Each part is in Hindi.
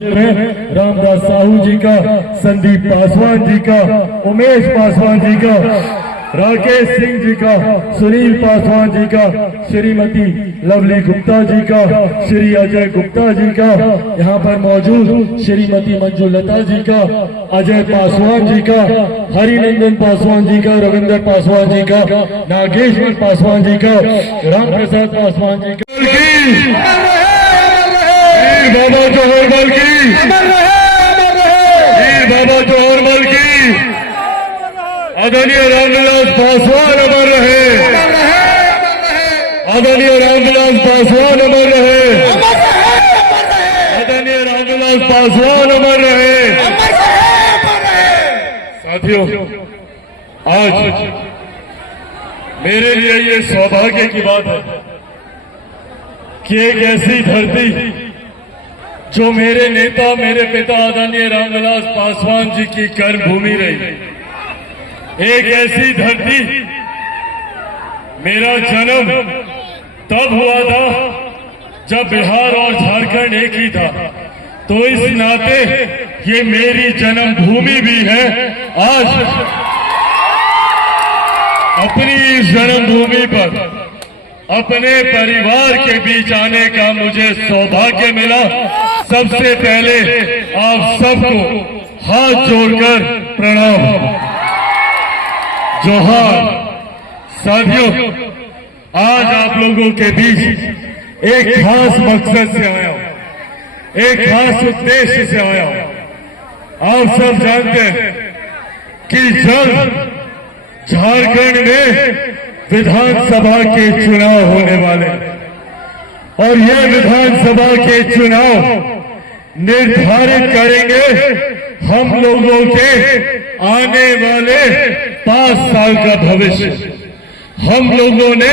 रामदास साहू जी का, संदीप पासवान जी का, उमेश पासवान जी का, राकेश सिंह जी का, सुनील पासवान जी का, श्रीमती लवली गुप्ता जी का, श्री अजय गुप्ता जी का, यहाँ पर मौजूद श्रीमती मंजुलता जी का, अजय पासवान जी का, हरिनंदन पासवान जी का, रविंद्र पासवान जी का, नागेश्वर पासवान जी का, राम प्रसाद पासवान जी का। बाबा जोहरमल की, बाबा जोहरमल की, आदरणीय रामविलास पासवान अमर रहे, आदरणीय रामविलास पासवान अमर रहे, आदरणीय रामविलास पासवान अमर रहे। साथियों, आज मेरे लिए ये सौभाग्य की बात है कि एक ऐसी धरती जो मेरे नेता, मेरे पिता आदरणीय रामविलास पासवान जी की कर्मभूमि रही, एक ऐसी धरती, मेरा जन्म तब हुआ था जब बिहार और झारखंड एक ही था, तो इस नाते ये मेरी जन्मभूमि भी है। आज अपनी इस जन्मभूमि पर अपने परिवार के बीच आने का मुझे सौभाग्य मिला। सबसे पहले आप सबको हाथ जोड़कर प्रणाम, जोहार। साथियों, आज आप लोगों के बीच एक खास मकसद से आया हूं, एक खास उद्देश्य से आया हूं। आप सब जानते हैं कि जल्द झारखंड में विधानसभा के चुनाव होने वाले और ये विधानसभा के चुनाव निर्धारित करेंगे हम लोगों के आने वाले 5 साल का भविष्य। हम लोगों ने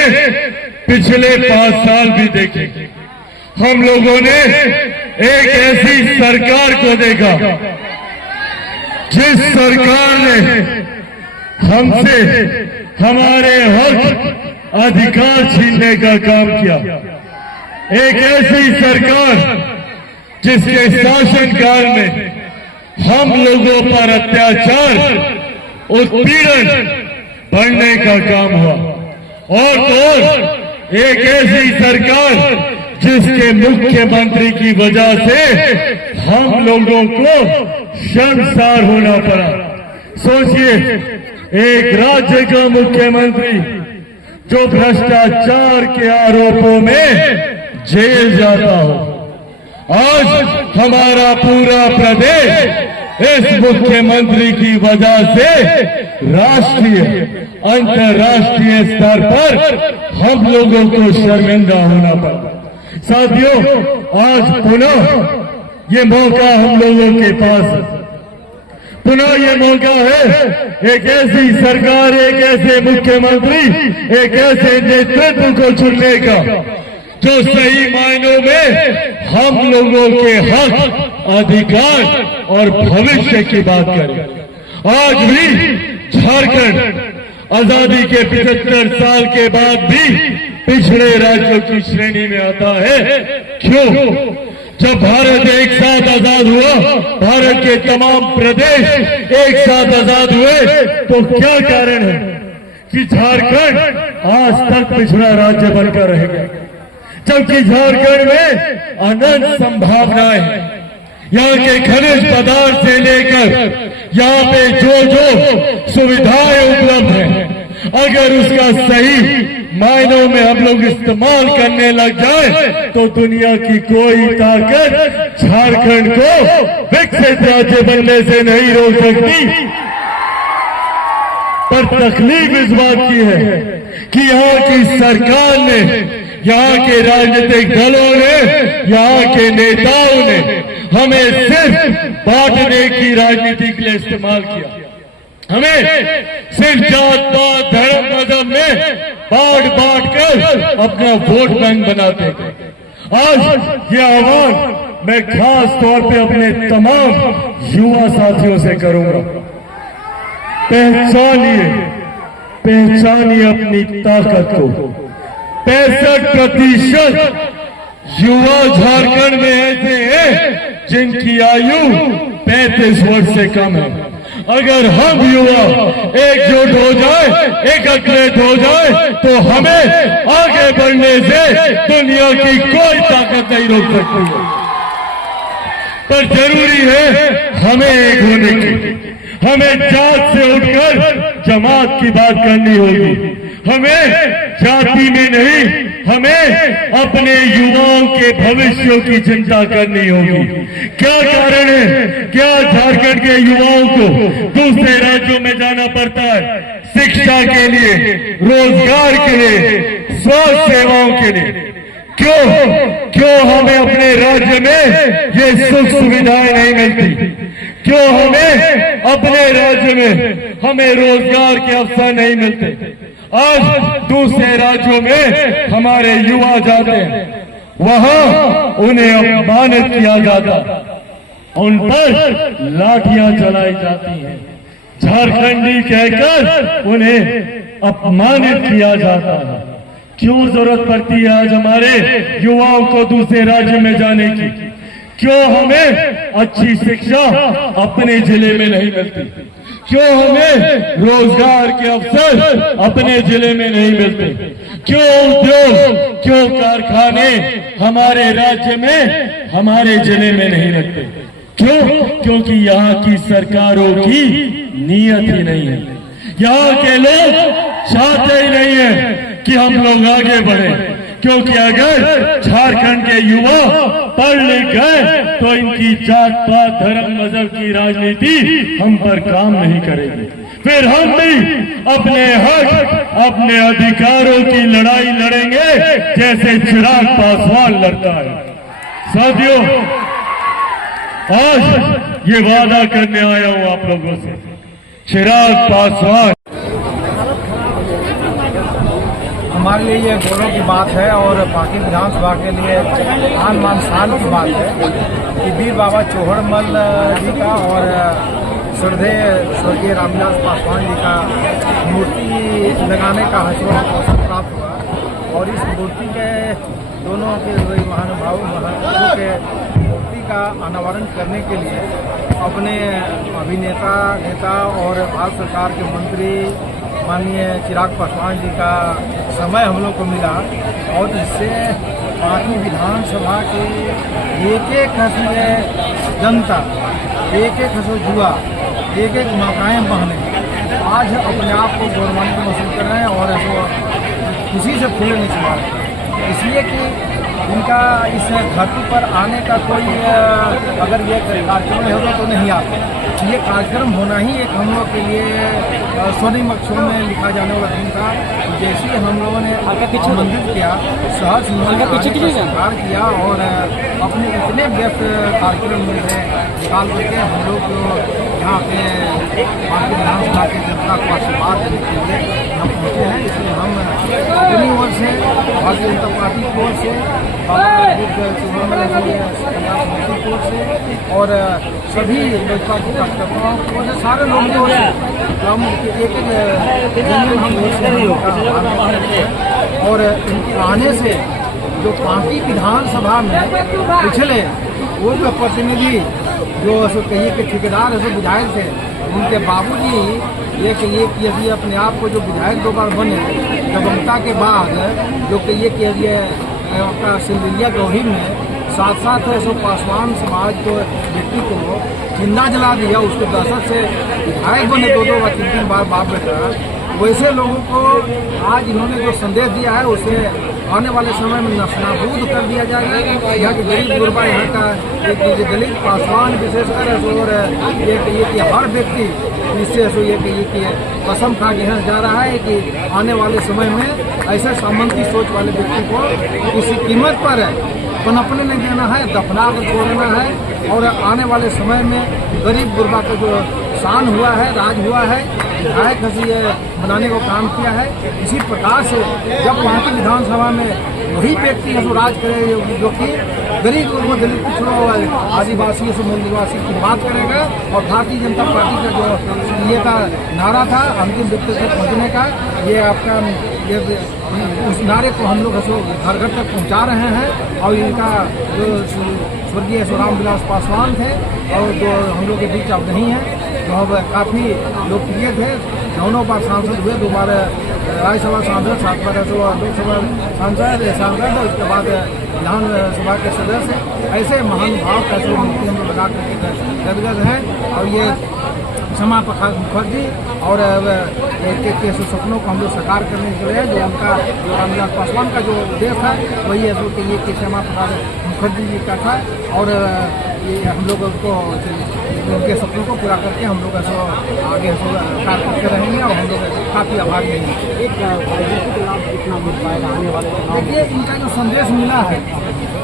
पिछले 5 साल भी देखे, हम लोगों ने एक ऐसी सरकार को देखा जिस सरकार ने हमसे हमारे हक अधिकार छीनने का काम किया, एक ऐसी सरकार जिसके शासनकाल में हम लोगों पर अत्याचार, उत्पीड़न बढ़ने का काम हुआ, और एक ऐसी सरकार जिसके मुख्यमंत्री की वजह से हम लोगों को शर्मसार होना पड़ा। सोचिए, एक राज्य का मुख्यमंत्री जो भ्रष्टाचार के आरोपों में जेल जाता हो, आज हमारा पूरा प्रदेश इस मुख्यमंत्री की वजह से राष्ट्रीय, अंतर्राष्ट्रीय स्तर पर हम लोगों को शर्मिंदा होना पड़ा। साथियों, आज पुनः ये मौका हम लोगों के पास है, पुनः ये मौका है एक ऐसी सरकार, एक ऐसे मुख्यमंत्री, एक ऐसे नेतृत्व को चुनने का जो सही मायनों में हम लोगों के हक, अधिकार और भविष्य की बात करे। आज भी झारखंड आजादी के 75 साल के बाद भी पिछड़े राज्यों की श्रेणी में आता है। क्यों? जब भारत एक साथ आजाद हुआ, भारत के तमाम प्रदेश एक साथ आजाद हुए, तो क्या कारण है कि झारखंड आज तक पिछड़ा राज्य बनकर रह गया, जबकि झारखंड में अनंत संभावनाएं हैं। यहाँ के खनिज पदार्थ से लेकर यहाँ पे जो जो सुविधाएं उपलब्ध हैं, अगर उसका सही मायनों में हम लोग इस्तेमाल करने लग जाए तो दुनिया की कोई ताकत झारखंड को विकसित राज्य बनने से नहीं रोक सकती। पर तकलीफ इस बात की है कि यहाँ की सरकार ने, यहाँ के राजनीतिक दलों ने, यहाँ के नेताओं ने हमें सिर्फ बांटने की राजनीति के लिए इस्तेमाल किया। हमें सिर्फ जात पात, धर्म, मजहब में बांट बांट कर अपना वोट बैंक बनाते गए। आज ये आह्वान मैं खास तौर पे अपने तमाम युवा साथियों से करूंगा, पहचानिए, पहचानिए अपनी ताकत को। 65% युवा झारखंड में ऐसे हैं जिनकी आयु 35 वर्ष से कम है। अगर हम युवा एकजुट हो जाए, एकत्रित हो जाए, तो हमें आगे बढ़ने से दुनिया की कोई ताकत नहीं रोक सकती है। पर जरूरी है हमें एक होने की, हमें जात से उठकर जमात की बात करनी होगी। हमें जाति में नहीं, हमें अपने युवाओं के भविष्य की चिंता करनी होगी। क्या कारण है, क्या झारखंड के युवाओं को दूसरे राज्यों में जाना पड़ता है? शिक्षा के लिए, रोजगार के लिए, स्वास्थ्य सेवाओं के लिए। क्यों हमें अपने राज्य में ये सुख सुविधाएं नहीं मिलती? क्यों हमें अपने राज्य में हमें रोजगार के अवसर नहीं मिलते? आज दूसरे राज्यों में हमारे युवा जाते हैं, वहां उन्हें अपमानित किया जाता, उन पर लाठियां चलाई जाती हैं, झारखंडी कहकर उन्हें अपमानित किया जाता है। क्यों जरूरत पड़ती है आज हमारे युवाओं को दूसरे राज्य में जाने की? क्यों हमें अच्छी शिक्षा अपने जिले में नहीं मिलती? क्यों हमें रोजगार के अवसर अपने जिले में नहीं मिलते? क्यों उद्योग, क्यों कारखाने हमारे राज्य में, हमारे जिले में नहीं लगते? क्यों? क्योंकि यहाँ की सरकारों की नीयत ही नहीं है। यहाँ के लोग चाहते ही नहीं है कि हम लोग आगे बढ़े, क्योंकि अगर झारखंड के युवा पढ़ लिख गए तो इनकी जात पात धर्म मजहब की राजनीति हम पर काम नहीं करेगी। फिर हम भी अपने हक, अपने अधिकारों की लड़ाई लड़ेंगे जैसे चिराग पासवान लड़ता है। साथियों, आज ये वादा करने आया हूं आप लोगों से, चिराग पासवान हमारे लिए ये गौरव की बात है और पार्टी विधानसभा के लिए आन मान शान की बात है कि वीर बाबा चौहड़मल जी का और श्रद्धेय स्वर्गीय रामविलास पासवान जी का मूर्ति लगाने का अवसर प्राप्त हुआ। और इस मूर्ति के दोनों के महानुभावों के मूर्ति का अनावरण करने के लिए अपने अभिनेता नेता और भारत सरकार के मंत्री माननीय चिराग पासवान जी का समय हम लोग को मिला और इससे पार्टी विधानसभा के एक हसीए जनता, एक हसो जुआ, एक मौकाएँ बहने आज अपने आप को गौरवान्वित महसूस कर रहे हैं और ऐसा खुशी से फूले नहीं समा रहे। इसलिए कि इनका इस धरती पर आने का कोई अगर ये कार्यक्रम होगा तो नहीं आता। ये कार्यक्रम होना ही एक हम लोग के लिए स्वर्णिम अक्षरों में लिखा जाने वाला दिन था। जैसे ही हम लोगों ने आमंत्रित किया, सहर्ष स्वीकार किया और अपने इतने व्यस्त कार्यक्रम में से निकाल करके हम लोग यहाँ पे पार्टी विधानसभा की जनता को आशीर्वाद देने के लिए हम पहुँचे हैं। इसलिए हम अपनी ओर से भारतीय जनता पार्टी की ओर से की ओर से और सभी लोजपा के कार्यकर्ताओं की ओर से सारे लोगों की ओर से हम और इनके आने से जो पार्टी विधानसभा में पिछले वो जो प्रतिनिधि जो कहिए कि ठेकेदार ऐसे विधायक थे, उनके बाबूजी ये कहिए कि यदि अपने आप को जो विधायक 2 बार बने नवमता के बाद जो कहिए कि यदि आपका सिंधिया गौरी में साथ साथ है सो पासवान समाज को व्यक्ति को जिंदा जला दिया, उसको दहशत से विधायक बने 2 बार 3 बार बाप बेटा। वैसे लोगों को आज इन्होंने जो संदेश दिया है उसे आने वाले समय में नस्ताबूद कर दिया जाएगा। यहाँ के गरीब गुरबा, यहाँ का एक दलित पासवान विशेषकर और ये कि हर व्यक्ति इससे ये कहिए कि कसम खा के जा रहा है कि आने वाले समय में ऐसे सामंती सोच वाले व्यक्ति को किसी कीमत पर पनपने नहीं देना है, दफना कर छोड़ना है। और आने वाले समय में गरीब गुरबा का जो शान हुआ है, राज हुआ है, विधायक बनाने को काम किया है। इसी प्रकार से जब वहाँ की विधानसभा में वही व्यक्ति है जो राज करे, जो कि गरीब और दलित पिछड़ों आदिवासी मूल निवासी की बात करेगा और भारतीय जनता पार्टी का जो ये का नारा था अंतिम व्यक्ति तक पहुँचने का, ये आपका ये उस नारे को हम लोग घर घर तक पहुंचा रहे हैं। और इनका जो स्वर्गीय राम विलास पासवान थे और जो हम लोग के बीच अब नहीं है, जो अब काफ़ी लोकप्रिय थे, दोनों बार सांसद हुए, 2 बार राज्यसभा सांसद, 7 बार लोकसभा सांसद और उसके बाद विधानसभा के सदस्य। ऐसे महानुभाव का जो मूर्ति हम लोग लगा करके गदगद हैं। और ये क्षमा प्रकाश मुखर्जी और के सपनों को हम लोग साकार करने के लिए जो उनका जो रामविलास पासवान का जो उद्देश्य है वही है कि ये क्षमा प्रकाश मुखर्जी जी का था। और ये हम लोग उनको उनके सपनों को पूरा करके हम लोग ऐसा आगे कार्य करते रहेंगे और हम लोग काफ़ी आभारी हैं। कितना मिल पाएगा आने वाले चुनाव? देखिए, इनका जो संदेश मिला है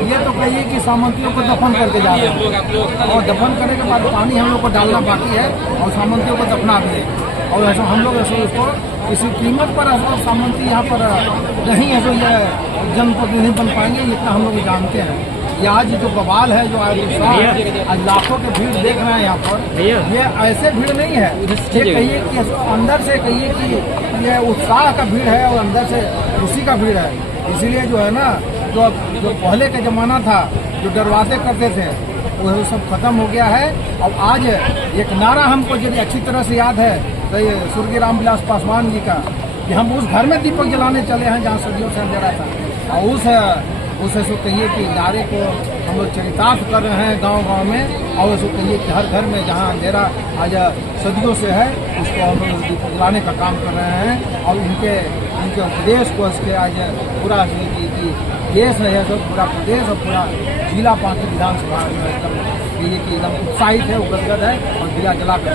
ये तो कहिए कि सामंतियों को दफन करके जा रहे हैं और दफन करने के बाद पानी हम लोग को डालना बाकी है और सामंतियों को दफना भी है। और ऐसा हम लोग ऐसे उसको किसी कीमत पर ऐसा सामंती यहाँ पर नहीं है जो ये जनप्रतिनिधि बन पाएंगे, इतना हम लोग जानते हैं। ये आज जो बवाल है, जो आज लाखों की भीड़ देख रहे हैं यहाँ पर, ये ऐसे भीड़ नहीं है। ये कहिए कि अंदर से कहिए कि ये उत्साह का भीड़ है और अंदर से खुशी का भीड़ है। इसीलिए जो है ना, जो पहले का जमाना था, जो डरवाते करते थे, वो सब खत्म हो गया है। और आज एक नारा हमको यदि अच्छी तरह से याद है तो ये स्वर्गीय रामविलास पासवान जी का, कि हम उस घर में दीपक जलाने चले हैं जहाँ सदियों से अंधेरा था। और उसे सो कहिए कि नारे को हम लोग चरितार्थ कर रहे हैं गांव-गांव में। और उसको कहिए कि हर घर में जहां अंधेरा आज सदियों से है, उसको हम लोग दीपक जलाने का काम कर रहे हैं। और उनके उपदेश को इसके आज पूरा देश है, तो पूरा प्रदेश और पूरा जिला पार्टी विधानसभा में कहिए कि एकदम उत्साहित है, वो गदगद है और दिया जला कर